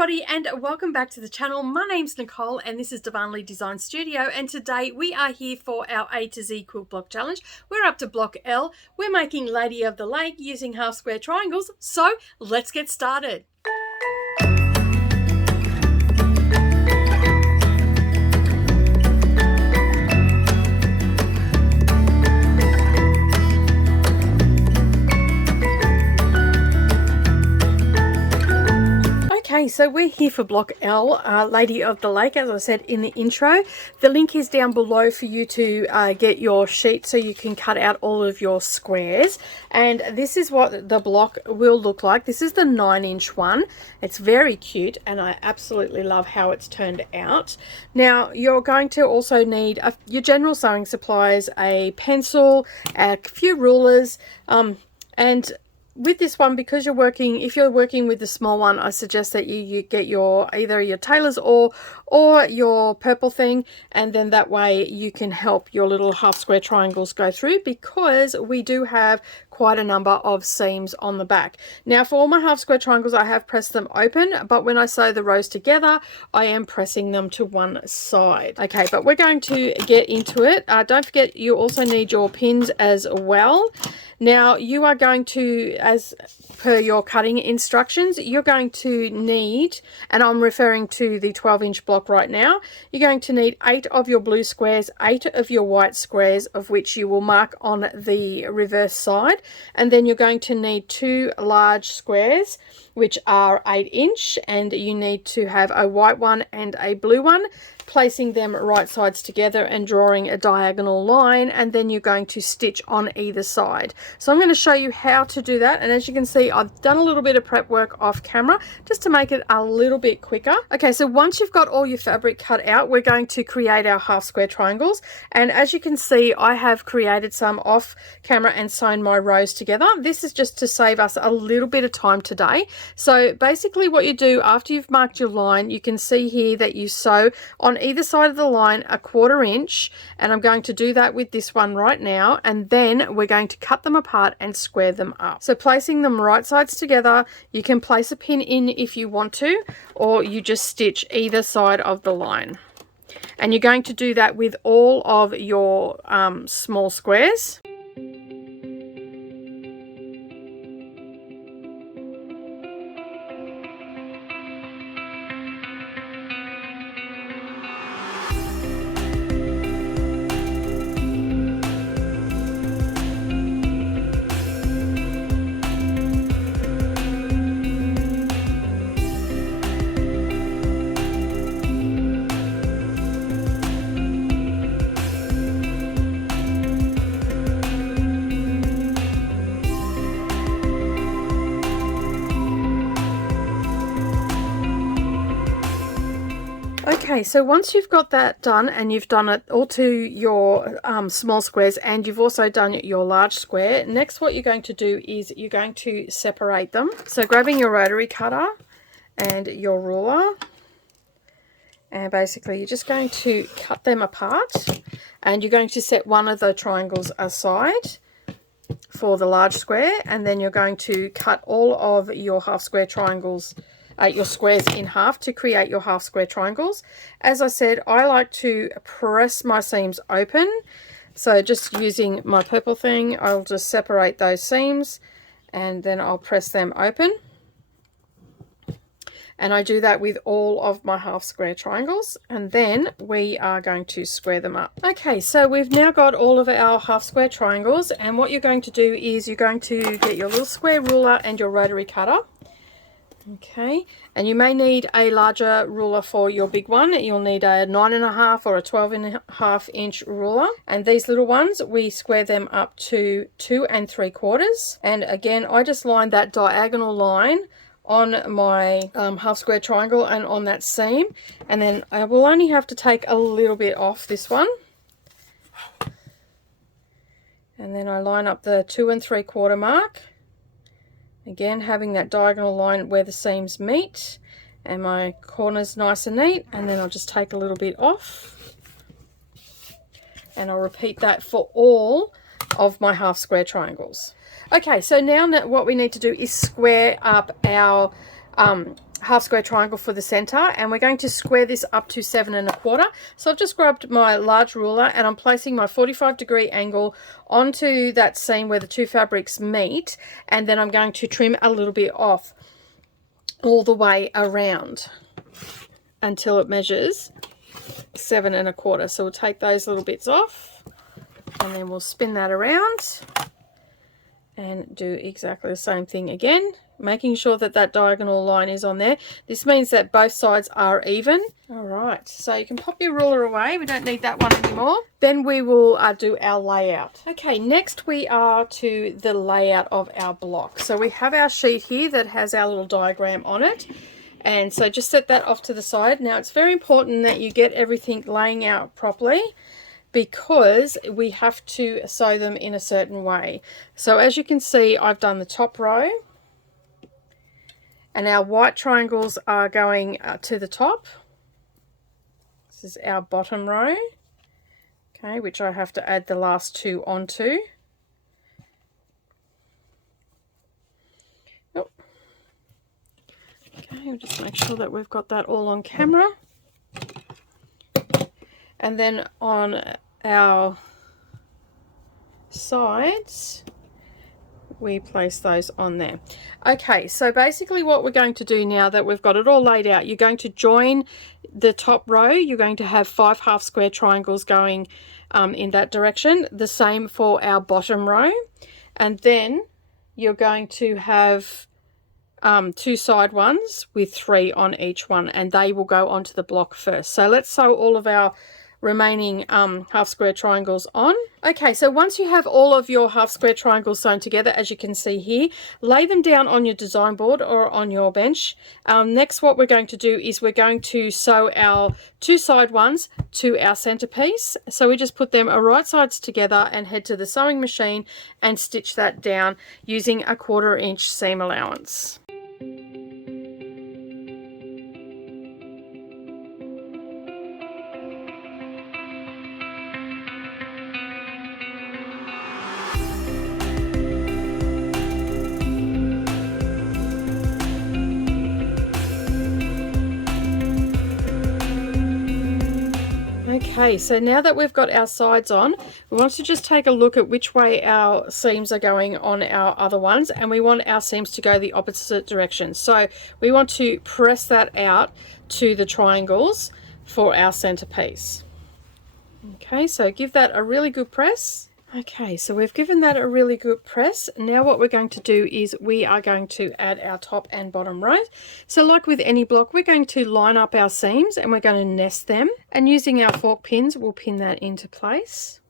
everybody and welcome back to the channel. My name's Nicole and this is Darvanalee Designs Studio, and today we are here for our A to Z Quilt Block Challenge. We're up to block L. We're making Lady of the Lake using half square triangles, so let's get started. Okay, so we're here for block L, Lady of the Lake, as I said in the intro. The link is down below for you to get your sheet so you can cut out all of your squares. And this is what the block will look like. This is the 9-inch one. It's very cute and I absolutely love how it's turned out. Now, you're going to also need your general sewing supplies, a pencil, a few rulers, and with this one, because if you're working with the small one, I suggest that you get either your tailor's or your purple thing, and then that way you can help your little half square triangles go through, because we do have quite a number of seams on the back. Now, for all my half square triangles, I have pressed them open, but when I sew the rows together, I am pressing them to one side. Okay, but we're going to get into it. Don't forget, you also need your pins as well. Now, you are going to, as per your cutting instructions, you're going to need, and I'm referring to the 12-inch block right now, you're going to need 8 of your blue squares, 8 of your white squares, of which you will mark on the reverse side, and then you're going to need 2 large squares, which are 8-inch, and you need to have a white one and a blue one, placing them right sides together and drawing a diagonal line, and then you're going to stitch on either side. So I'm going to show you how to do that, and as you can see, I've done a little bit of prep work off camera just to make it a little bit quicker. Okay, so once you've got all your fabric cut out, we're going to create our half square triangles, and as you can see, I have created some off camera and sewn my rows together. This is just to save us a little bit of time today. So basically what you do after you've marked your line, you can see here that you sew on either side of the line a 1/4 inch, and I'm going to do that with this one right now, and then we're going to cut them apart and square them up. So placing them right sides together, you can place a pin in if you want to, or you just stitch either side of the line. And you're going to do that with all of your small squares. Okay, so once you've got that done and you've done it all to your small squares, and you've also done your large square, next what you're going to do is you're going to separate them. So grabbing your rotary cutter and your ruler, and basically you're just going to cut them apart, and you're going to set one of the triangles aside for the large square, and then you're going to cut all of your half square triangles, your squares in half to create your half square triangles. As I said, I like to press my seams open, so just using my purple thing, I'll just separate those seams and then I'll press them open, and I do that with all of my half square triangles, and then we are going to square them up. Okay, so we've now got all of our half square triangles, and what you're going to do is you're going to get your little square ruler and your rotary cutter. Okay, and you may need a larger ruler for your big one. You'll need a 9.5 or a 12.5 inch ruler, and these little ones, we square them up to 2 3/4. And again, I just lined that diagonal line on my half square triangle and on that seam, and then I will only have to take a little bit off this one, and then I line up the 2 3/4 mark. Again, having that diagonal line where the seams meet, and my corners nice and neat, and then I'll just take a little bit off, and I'll repeat that for all of my half square triangles. Okay, so now what we need to do is square up our half square triangle for the center, and we're going to square this up to 7 1/4. So I've just grabbed my large ruler and I'm placing my 45-degree angle onto that seam where the two fabrics meet, and then I'm going to trim a little bit off all the way around until it measures 7 1/4. So we'll take those little bits off and then we'll spin that around and do exactly the same thing again, making sure that that diagonal line is on there. This means that both sides are even. All right, so you can pop your ruler away. We don't need that one anymore. Then we will do our layout. Okay, next we are to the layout of our block. So we have our sheet here that has our little diagram on it. And so just set that off to the side. Now it's very important that you get everything laying out properly, because we have to sew them in a certain way. So as you can see, I've done the top row, and our white triangles are going to the top. This is our bottom row, okay, which I have to add the last two onto. Oh. Okay, we'll just make sure that we've got that all on camera. And then on our sides, we place those on there. Okay, so basically what we're going to do now that we've got it all laid out, you're going to join the top row. You're going to have 5 half square triangles going in that direction. The same for our bottom row. And then you're going to have 2 side ones with 3 on each one, and they will go onto the block first. So let's sew all of our remaining half square triangles on. Okay, so once you have all of your half square triangles sewn together, as you can see here, lay them down on your design board or on your bench. Next, what we're going to do is we're going to sew our 2 side ones to our centerpiece. So we just put them right sides together and head to the sewing machine and stitch that down using a 1/4 inch seam allowance. Okay, so now that we've got our sides on, we want to just take a look at which way our seams are going on our other ones, and we want our seams to go the opposite direction. So we want to press that out to the triangles for our centerpiece. Okay, so give that a really good press. Okay, so we've given that a really good press. Now what we're going to do is we are going to add our top and bottom rows. So like with any block, we're going to line up our seams and we're going to nest them. And using our fork pins, we'll pin that into place,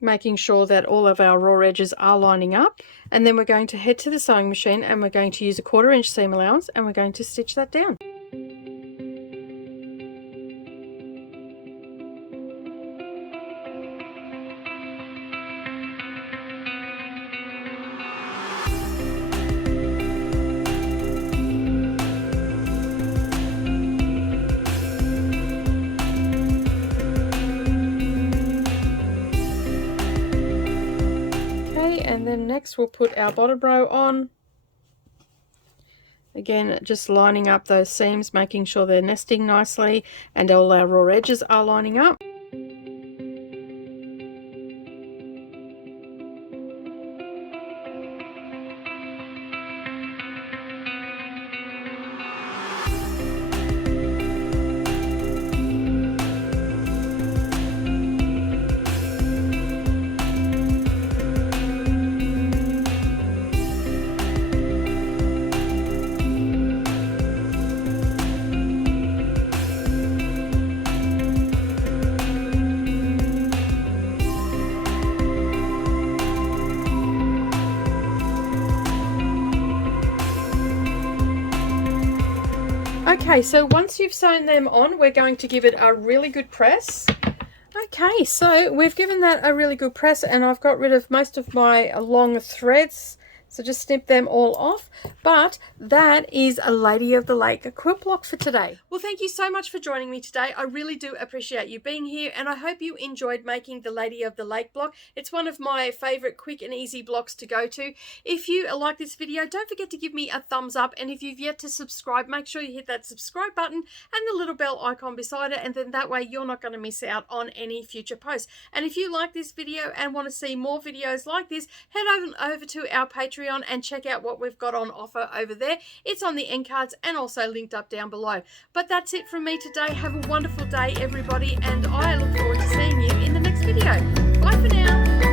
making sure that all of our raw edges are lining up. And then we're going to head to the sewing machine and we're going to use a 1/4 inch seam allowance and we're going to stitch that down. And then next we'll put our bottom row on. Again, just lining up those seams, making sure they're nesting nicely and all our raw edges are lining up. Okay, so once you've sewn them on, we're going to give it a really good press. Okay, so we've given that a really good press and I've got rid of most of my long threads So just snip them all off. But that is a Lady of the Lake quilt block for today. Well, thank you so much for joining me today. I really do appreciate you being here, and I hope you enjoyed making the Lady of the Lake block. It's one of my favorite quick and easy blocks to go to. If you like this video, don't forget to give me a thumbs up, and if you've yet to subscribe, make sure you hit that subscribe button and the little bell icon beside it, and then that way you're not going to miss out on any future posts. And if you like this video and want to see more videos like this, head over to our Patreon and check out what we've got on offer over there. It's on the end cards and also linked up down below. But that's it from me today. Have a wonderful day, everybody, and I look forward to seeing you in the next video. Bye for now.